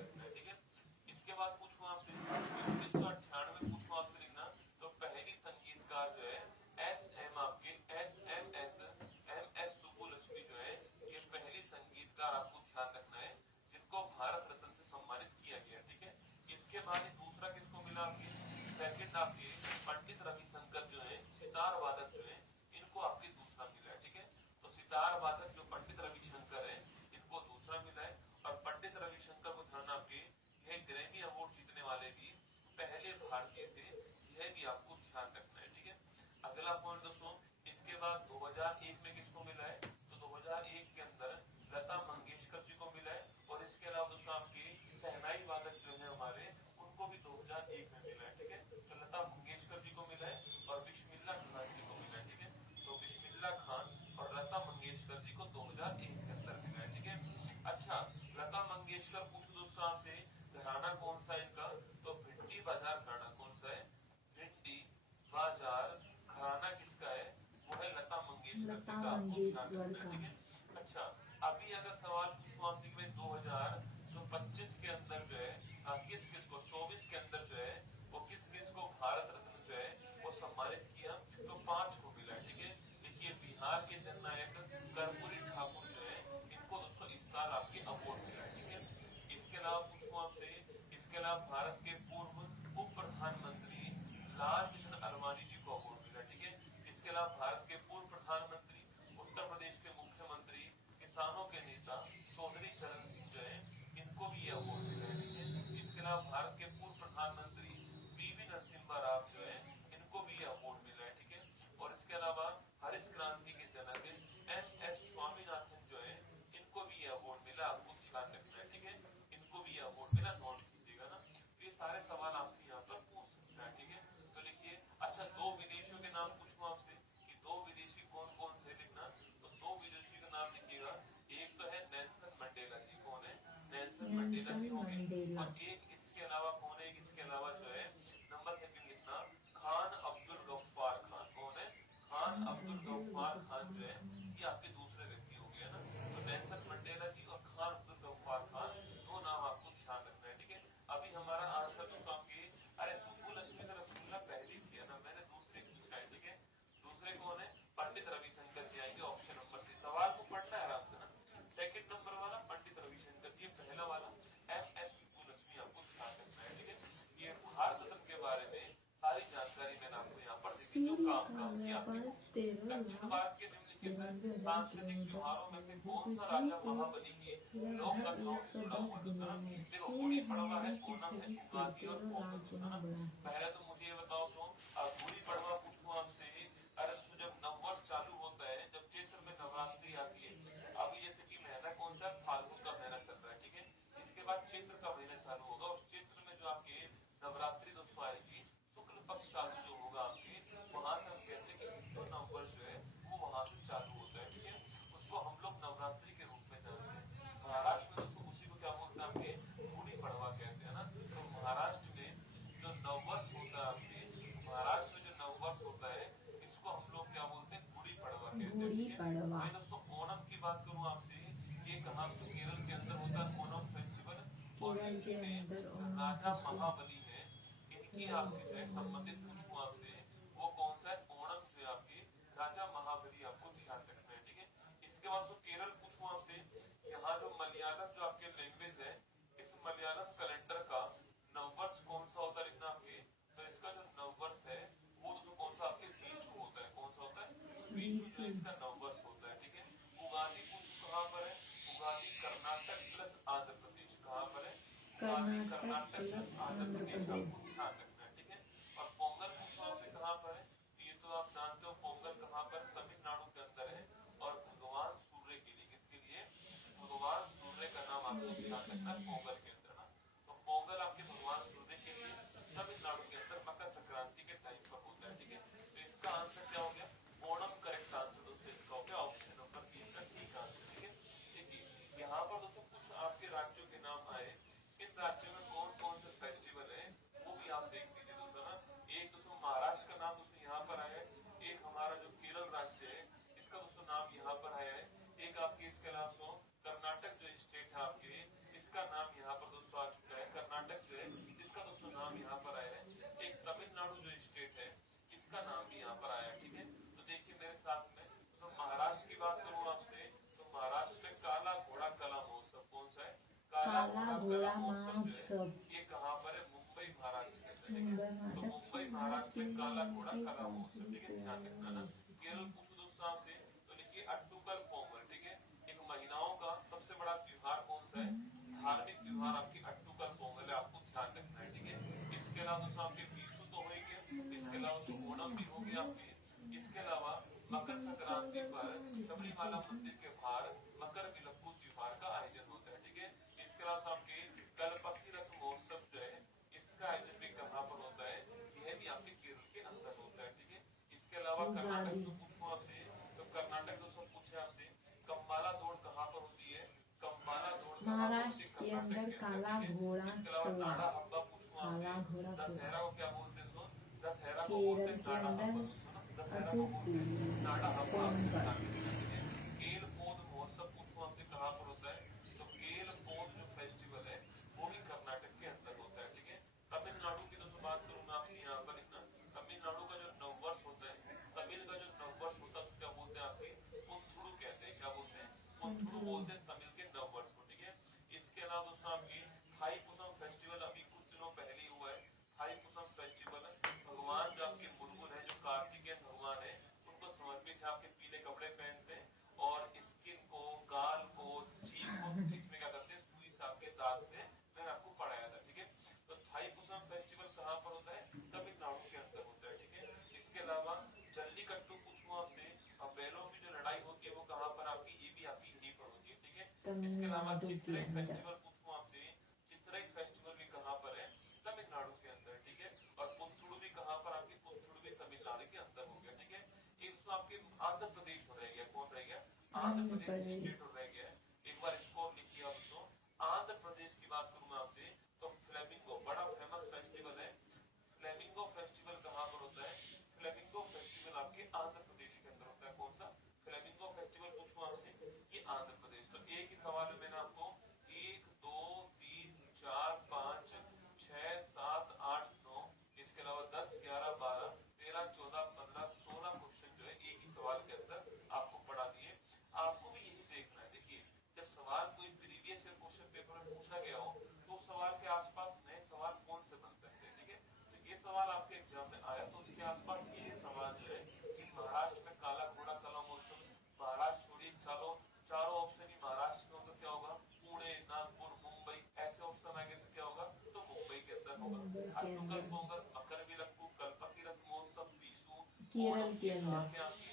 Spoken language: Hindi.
रखना है, ठीक है। इसके बाद पूछूं आपसे 1998 पूछूं आपसे लिखना, तो पहली संगीतकार जो है एम एस सुब्बुलक्ष्मी जो है, ये पहली संगीतकार आपको ध्यान रखना है जिनको भारत रत्न से सम्मानित किया गया, ठीक है। इसके बाद दूसरा किसको मिला आपके, सेकंड आपके पंडित रविशंकर जो है सितार वादक जो है, इनको आपके दूसरा मिला है, ठीक है। तो सितार वादक जो पंडित रविशंकर है इनको दूसरा मिला है, और पंडित रविशंकर को ध्यान आपके यह ग्रैमी अवार्ड जीतने वाले भी पहले भारतीय थे, यह भी आपको ध्यान रखना है, ठीक है। अगला पॉइंट दोस्तों, इसके बाद 2001 में किसको मिला है, तो 2001 के अंदर लता मंगेशकर जी को मिला है, और इसके अलावा दोस्तों आपके शहनाई वादक जो है हमारे, उनको भी 2001 में मिला है, ठीक है। तो लता मंगेशकर जी को मिला है और बिस्मिल्लाह खान जी को मिला है, ठीक है। तो बिस्मिल्लाह खान और लता मंगेशकर जी को 2001 के अंदर मिला है, ठीक है। अच्छा, लता मंगेशकर पूछो दोस्तों आपसे घराना कौन सा है इनका, तो भिंडी बाजार घराना कौन सा है, भिंडी बाजार घराना किसका है, वो है लता मंगेशकर जी का, आपको ध्यान रखना है, ठीक है। अच्छा, अभी अगर सवाल पूछूं आपसे कि 2025 के अंदर जो है किस किस को, 24 के अंदर जो है वो किस किस को भारत रत्न जो है वो सम्मानित किया, तो 5 को मिला है, ठीक है। देखिए बिहार के जननायक कर्पूरी ठाकुर जो है, इनको दोस्तों इस साल आपके अवार्ड मिला है, ठीक है। इसके अलावा पूछूं आपसे, इसके अलावा भारत के पूर्व उप प्रधानमंत्री लाल कृष्ण आडवाणी जी को अवार्ड मिला, ठीक है। इसके अलावा भारत के पूर्व प्रधानमंत्री, उत्तर प्रदेश के मुख्यमंत्री, किसानों के नेता चौधरी चरण सिंह जो है, इनको भी ये अवार्ड मिला है, ठीक है। इसके अलावा भारत के पूर्व प्रधानमंत्री पीवी नरसिम्हा राव जो है, इनको भी ये अवार्ड मिला है, ठीक है। और इसके अलावा हरित क्रांति के जनक एम.एस. स्वामीनाथन जो है, इनको भी ये अवार्ड मिला, आपको ध्यान रखना है, ठीक है। इनको भी ये अवार्ड मिला, नोट कीजिएगा ना। तो ये सारे सवाल आपसे यहाँ पर पूछ सकता है, ठीक है। तो लिखिए, अच्छा 2 विदेशियों के नाम पूछूं आपसे कि 2 विदेशी कौन कौन से, लिखना। तो 2 विदेशी का नाम लिखिएगा, एक तो है नेल्सन मंडेला जी, कौन है, नेल्सन मंडेला जी होंगे, और एक इसके अलावा कौन है, इसके अलावा जो है नंबर सेकंड लिखना, खान अब्दुल गफ्फार खान, कौन है, खान अब्दुल गफ्फार खान जो है, ये आपके दूसरे व्यक्ति हो गया ना। तो नेल्सन मंडेला जी और खान अब्दुल गफ्फार खान, दो नाम आपको ध्यान रखना है, ठीक है। अभी हमारा आंसर दोस्तों आपके, अरे सुब्बुलक्ष्मी का रसगुल्ला पहले ही किया ना मैंने, दूसरे पूछा है, ठीक है। दूसरे कौन है, पंडित रविशंकर जी आएंगे ऑप्शन नंबर से, सवाल को पढ़ना है आराम से ना। सेकंड नंबर वाला पंडित रविशंकर जी, पहला वाला एम.एस. सुब्बुलक्ष्मी, आपको ध्यान रखना है, ठीक है। ये भारत रत्न के बारे में सारी जानकारी मैंने आपको यहाँ पर दी थी, जो काम काम किया आपने। दक्षिण भारत के निम्नलिखित सांस्कृतिक त्योहारों में से कौन सा राजा महाबली की लोक कथाओं से जुड़ा हुआ है, देखो गुड़ी पड़वा है, ओणम है, उगादि और पोंगल, है ना। पहले तो मुझे ये बताओ तो गुड़ी पड़वा पूछूं आपसे, अरे तो जब नववर्ष चालू होता है, जब चैत्र में नवरात्रि आती है, अभी जैसे कि महीना कौन सा, फाल्गुन का महीना चल रहा है, ठीक है। इसके बाद चैत्र का महीना चालू होगा, और चैत्र में जो आपके नवरात्रि दोस्तों आएगी, शुक्ल पक्ष चालू जो होगा आपके, वहां से हम कहते हैं कि हिंदू नववर्ष जो है वो वहां से चालू होता है, ठीक है। उसको हम लोग नवरात्रि के रूप में जानते हैं। महाराष्ट्र में दोस्तों उसी को क्या बोलते हैं आपके, गुड़ी पड़वा कहते हैं ना। तो महाराष्ट्र में जो नववर्ष होता है आपके, महाराष्ट्र में जो नववर्ष होता है, इसको हम लोग क्या बोलते हैं, गुड़ी पड़वा कहते हैं, ठीक है। मैं दोस्तों ओणम की बात करूं आपसे, ये कहाँ, तो केरल के अंदर होता है ओणम फेस्टिवल, और इसमें राजा महाबली है, इनकी आपसे जो है संबंधित पूछूं आपसे, वो कौन सा है, ओणम जो है आपकी, राजा महाबली, आपको ध्यान रखना है, ठीक है। इसके बाद तो केरल पूछूं आपसे, यहाँ जो मलयालम जो आपके लैंग्वेज है, इस मलयालम कैलेंडर का नववर्ष कौन सा होता है, लिखना आपके। तो इसका जो नववर्ष है वो तो कौन सा आपके, बीसू होता है, कौन सा होता है, बीसू जो इसका नववर्ष होता है, ठीक है। उगादि पूछूं कहाँ पर है, उगादि कर्नाटक प्लस आंध्र प्रदेश, कहाँ पर है, उगादि कर्नाटक प्लस आंध्र प्रदेश, आपको ध्यान रखना है, ठीक है। और पोंगल पूछो आपसे कहाँ पर है, ये तो आप जानते हो पोंगल कहाँ पर, तमिलनाडु के अंदर है, और भगवान सूर्य के लिए, किसके लिए, भगवान सूर्य का नाम आपको ध्यान रखना है पोंगल के अंदर ना। तो पोंगल आपके भगवान सूर्य के लिए तमिलनाडु के अंदर मकर संक्रांति के टाइम पर होता है, ठीक है। तो इसका आंसर क्या हो गया, ओणम करेक्ट आंसर दोस्तों इसका हो गया, ऑप्शन नंबर 3 का ठीक आंसर, ठीक है। देखिए यहाँ पर दोस्तों कुछ आपके राज्यों के नाम आए, इन राज्यों में कौन कौन से फेस्टिवल है वो भी आप देख लीजिए दोस्तों ना। एक दोस्तों महाराष्ट्र का नाम दोस्तों यहाँ पर आया है, एक हमारा जो केरल राज्य है इसका दोस्तों नाम यहाँ पर आया है, एक आपके इसके अलावा कर्नाटक जो स्टेट है आपके, इसका नाम यहाँ पर काला घोड़ा महोत्सव जो महोत्सव है ये कहाँ पर है? मुंबई महाराष्ट्र के अंदर, ठीक मुंबई है। तो मुंबई दक्षिण भारत महाराष्ट्र के में काला घोड़ा के कला महोत्सव, ठीक है, सांस्कृतिक ध्यान रखना ना। केरल पूछो दोस्तों आपसे तो लिखिए अट्टुकल पोंगल, ठीक है। एक महिलाओं का सबसे बड़ा त्योहार कौन सा है? धार्मिक त्योहार आपकी अट्टुकल पोंगल है, आपको ध्यान रखना है, ठीक है। इसके अलावा दोस्तों आपके विशु तो हो ही गया, इसके अलावा दोस्तों ओणम भी हो गया आपके। इसके अलावा मकर संक्रांति पर सबरीमाला मंदिर के बाहर मकर विलक्कू त्योहार का आयोजन होता है, ठीक है। इसके अलावा आपके कल्पकी रथ महोत्सव जो है इसका आयोजन भी कहाँ पर होता है? यह भी आपके केरल के अंदर होता है, ठीक है। इसके अलावा कर्नाटक उगादी तो पूछूं आपसे, तो कर्नाटक दोस्तों पूछे आपसे कम्बाला दौड़ कहाँ पर होती है? कम्बाला दौड़ कहाँ पर होती है? महाराष्ट्र के कर्नाटक अंदर के अंदर, काला ठीक है। घोड़ा इसके अलावा कला नाड़ा हब्बा पूछूं काला आपसे, घोड़ा कला दशहरा को क्या बोलते हैं? दशहरा को बोलते केरल हैं के नाड़ा अंदर हब्बा दोस्तों ना, दशहरा को अटूट बोलते हैं नाड़ा हब्बा, आपको पोंगल ध्यान रखना है, ठीक है। केल पोद महोत्सव पूछूं आपसे कहाँ पर होता है? तो केल पोद जो फेस्टिवल है वो भी कर्नाटक के अंदर होता है, ठीक है। तमिलनाडु की दोस्तों बात करूं मैं आपसे, यहाँ पर लिखना तमिलनाडु का जो नववर्ष होता है, तमिल का जो नववर्ष होता है उसको क्या बोलते हैं? आपके पुंथुडू कहते हैं, क्या बोलते हैं? पुंथुडू कुंथलू बोलते हैं तमिल के नववर्ष को, ठीक है। इसके अलावा दोस्तों आपकी थाईपुसम फेस्टिवल अभी कुछ दिनों पहले ही हुआ है। थाईपुसम फेस्टिवल भगवान जो आपके मुर्गुल है, जो कार्तिकेय भगवान है, उनको समर्पित है। आपके पीले कपड़े पहनते हैं और स्किन को, गाल को, चीज को इसमें क्या करते हैं? सुई से आपके दांत से, मैंने आपको पढ़ाया था, ठीक है। तो थाईपुसम फेस्टिवल कहाँ पर होता है? तमिलनाडु के अंदर होता है, ठीक है। इसके अलावा जल्लीकट्टू पूछूं आपसे, अब बैलों की जो लड़ाई होती है वो कहाँ पर आपकी? ये भी आपकी यहीं पर होती है, ठीक है। इसके अलावा तमिलनाडु के चित्रई अंदर फेस्टिवल पूछूं आपसे, चित्रई फेस्टिवल भी कहाँ पर है? तमिलनाडु के अंदर, ठीक है। और पुंथुडू भी कहाँ पर? आपकी पुंथुडू भी तमिलनाडु के अंदर हो गया, ठीक है। एक तो आपके आंध्र प्रदेश हो रह गया, कौन रह गया? आंध्र आंध्र प्रदेश प्रदेश स्टेट हो रह गया है। एक बार इसको और लिखिए आप दोस्तों। आंध्र प्रदेश की बात करूं मैं आपसे तो फ्लेमिंगो बड़ा फेमस फेस्टिवल है। फ्लेमिंगो फेस्टिवल कहाँ पर होता है? फ्लेमिंगो फेस्टिवल आपके आंध्र प्रदेश के अंदर होता है। कौन सा फ्लेमिंगो फेस्टिवल पूछूं आपसे? ये आंध्र प्रदेश। तो एक ही सवाल में मैंने आपको 1 2 3 4 5 6 7 8 9 इसके अलावा 10 11 12 13 14 15 16 क्वेश्चन जो है एक ही सवाल के अंदर आपको पढ़ा दिए। आपको भी यही देखना है। देखिए जब सवाल कोई प्रीवियस ईयर क्वेश्चन पेपर में पूछा गया हो तो उस सवाल के आसपास नए सवाल कौन से बन सकते हैं, ठीक है। तो ये सवाल आपके एग्जाम में आया तो उसके आसपास ये सवाल जो है कि महाराष्ट्र में काला घोड़ा कला महोत्सव, महाराष्ट्र छोड़िए चारों चारों ऑप्शन ही महाराष्ट्र में हो तो क्या होगा? पुणे, नागपुर, मुंबई, ऐसे ऑप्शन आगे तो क्या होगा? तो मुंबई के अंदर होगा। मुंबई के अट्टुकल अंदर पोंगल, मकर विलक्कू, कल्पकी रथ महोत्सव, विशु, केरल ओणम के ये अंदर कहाँ पे आपकी